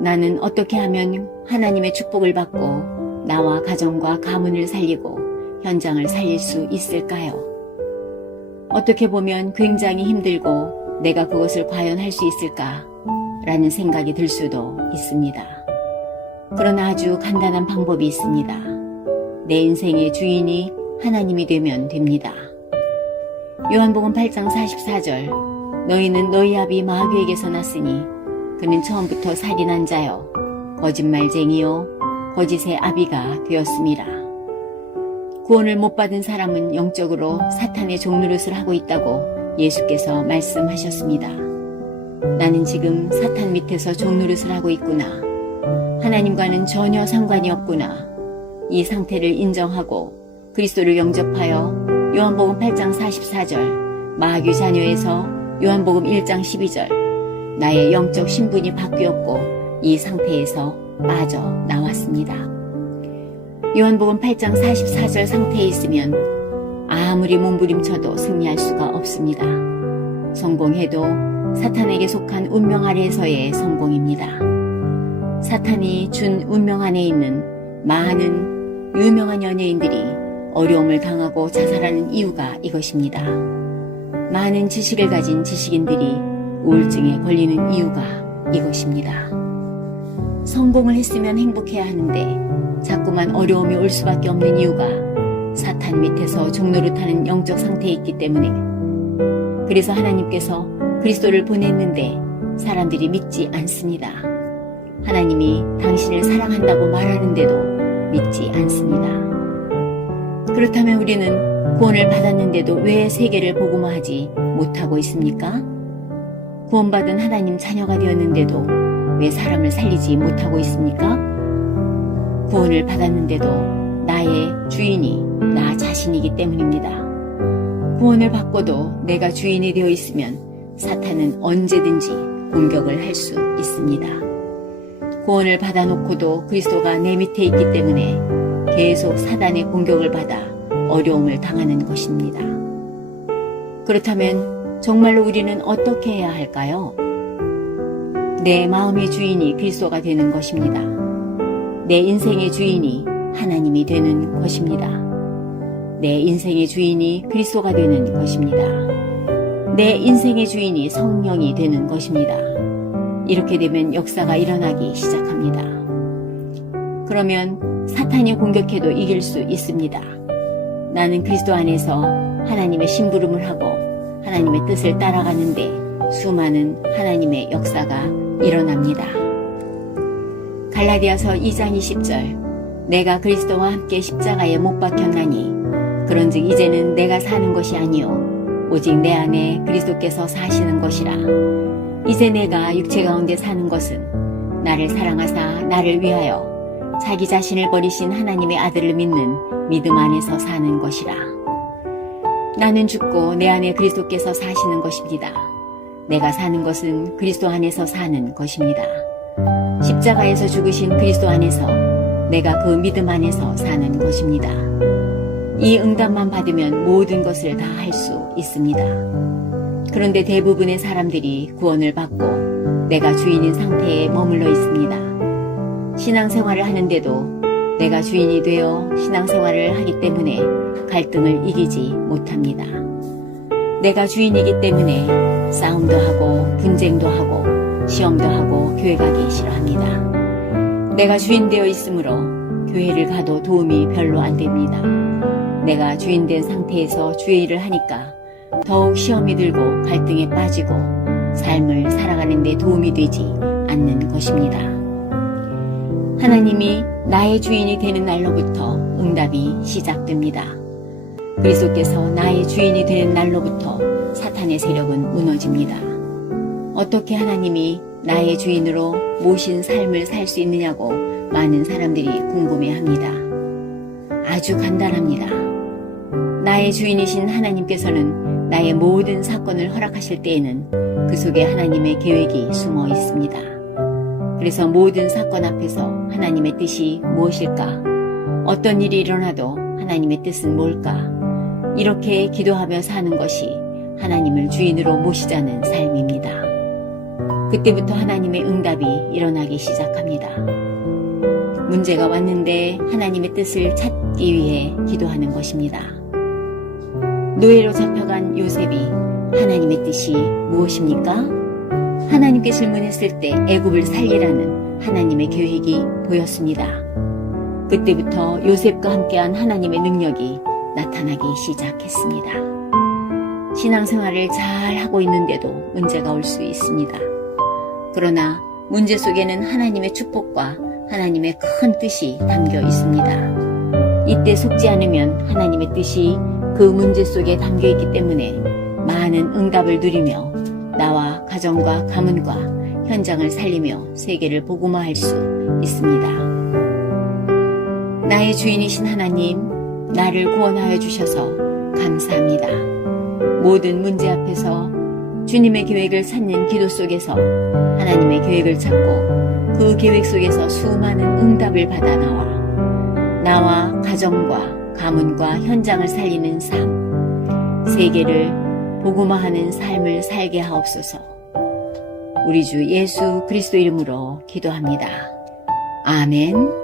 나는 어떻게 하면 하나님의 축복을 받고 나와 가정과 가문을 살리고 현장을 살릴 수 있을까요? 어떻게 보면 굉장히 힘들고 내가 그것을 과연 할 수 있을까? 라는 생각이 들 수도 있습니다. 그러나 아주 간단한 방법이 있습니다. 내 인생의 주인이 하나님이 되면 됩니다. 요한복음 8장 44절 너희는 너희 아비 마귀에게서 났으니 그는 처음부터 살인한 자요 거짓말쟁이요 거짓의 아비가 되었습니다. 구원을 못 받은 사람은 영적으로 사탄의 종노릇을 하고 있다고 예수께서 말씀하셨습니다. 나는 지금 사탄 밑에서 종노릇을 하고 있구나. 하나님과는 전혀 상관이 없구나. 이 상태를 인정하고 그리스도를 영접하여 요한복음 8장 44절 마귀 자녀에서 요한복음 1장 12절 나의 영적 신분이 바뀌었고 이 상태에서 빠져나왔습니다. 요한복음 8장 44절 상태에 있으면 아무리 몸부림쳐도 승리할 수가 없습니다. 성공해도 사탄에게 속한 운명 아래에서의 성공입니다. 사탄이 준 운명 안에 있는 많은 유명한 연예인들이 어려움을 당하고 자살하는 이유가 이것입니다. 많은 지식을 가진 지식인들이 우울증에 걸리는 이유가 이것입니다. 성공을 했으면 행복해야 하는데 자꾸만 어려움이 올 수밖에 없는 이유가 사탄 밑에서 종노릇하는 영적 상태에 있기 때문에 그래서 하나님께서 그리스도를 보냈는데 사람들이 믿지 않습니다. 하나님이 당신을 사랑한다고 말하는데도 믿지 않습니다. 그렇다면 우리는 구원을 받았는데도 왜 세계를 복음화하지 못하고 있습니까? 구원받은 하나님 자녀가 되었는데도 왜 사람을 살리지 못하고 있습니까? 구원을 받았는데도 나의 주인이 나 자신이기 때문입니다. 구원을 받고도 내가 주인이 되어 있으면 사탄은 언제든지 공격을 할 수 있습니다. 구원을 받아놓고도 그리스도가 내 밑에 있기 때문에 계속 사단의 공격을 받아 어려움을 당하는 것입니다. 그렇다면 정말로 우리는 어떻게 해야 할까요? 내 마음의 주인이 그리스도가 되는 것입니다. 내 인생의 주인이 하나님이 되는 것입니다. 내 인생의 주인이 그리스도가 되는 것입니다. 내 인생의 주인이 성령이 되는 것입니다. 이렇게 되면 역사가 일어나기 시작합니다. 그러면 사탄이 공격해도 이길 수 있습니다. 나는 그리스도 안에서 하나님의 심부름을 하고 하나님의 뜻을 따라가는데 수많은 하나님의 역사가 일어납니다. 갈라디아서 2장 20절 내가 그리스도와 함께 십자가에 못 박혔나니 그런즉 이제는 내가 사는 것이 아니요 오직 내 안에 그리스도께서 사시는 것이라. 이제 내가 육체 가운데 사는 것은 나를 사랑하사 나를 위하여 자기 자신을 버리신 하나님의 아들을 믿는 믿음 안에서 사는 것이라. 나는 죽고 내 안에 그리스도께서 사시는 것입니다. 내가 사는 것은 그리스도 안에서 사는 것입니다. 십자가에서 죽으신 그리스도 안에서 내가 그 믿음 안에서 사는 것입니다. 이 응답만 받으면 모든 것을 다 할 수 있습니다. 그런데 대부분의 사람들이 구원을 받고 내가 주인인 상태에 머물러 있습니다. 신앙생활을 하는데도 내가 주인이 되어 신앙생활을 하기 때문에 갈등을 이기지 못합니다. 내가 주인이기 때문에 싸움도 하고 분쟁도 하고 시험도 하고 교회 가기 싫어합니다. 내가 주인 되어 있으므로 교회를 가도 도움이 별로 안 됩니다. 내가 주인 된 상태에서 주의 일을 하니까 더욱 시험이 들고 갈등에 빠지고 삶을 살아가는 데 도움이 되지 않는 것입니다. 하나님이 나의 주인이 되는 날로부터 응답이 시작됩니다. 그리스도께서 나의 주인이 되는 날로부터 사탄의 세력은 무너집니다. 어떻게 하나님이 나의 주인으로 모신 삶을 살 수 있느냐고 많은 사람들이 궁금해합니다. 아주 간단합니다. 나의 주인이신 하나님께서는 나의 모든 사건을 허락하실 때에는 그 속에 하나님의 계획이 숨어 있습니다. 그래서 모든 사건 앞에서 하나님의 뜻이 무엇일까? 어떤 일이 일어나도 하나님의 뜻은 뭘까? 이렇게 기도하며 사는 것이 하나님을 주인으로 모시자는 삶입니다. 그때부터 하나님의 응답이 일어나기 시작합니다. 문제가 왔는데 하나님의 뜻을 찾기 위해 기도하는 것입니다. 노예로 잡혀간 요셉이 하나님의 뜻이 무엇입니까? 하나님께 질문했을 때 애굽을 살리라는 하나님의 계획이 보였습니다. 그때부터 요셉과 함께한 하나님의 능력이 나타나기 시작했습니다. 신앙생활을 잘 하고 있는데도 문제가 올 수 있습니다. 그러나 문제 속에는 하나님의 축복과 하나님의 큰 뜻이 담겨 있습니다. 이때 속지 않으면 하나님의 뜻이 그 문제 속에 담겨 있기 때문에 많은 응답을 누리며 나와 가정과 가문과 현장을 살리며 세계를 복음화할 수 있습니다. 나의 주인이신 하나님, 나를 구원하여 주셔서 감사합니다. 모든 문제 앞에서 주님의 계획을 찾는 기도 속에서 하나님의 계획을 찾고 그 계획 속에서 수많은 응답을 받아 나와 가정과 가문과 현장을 살리는 삶, 세계를 복음화하는 삶을 살게 하옵소서. 우리 주 예수 그리스도 이름으로 기도합니다. 아멘.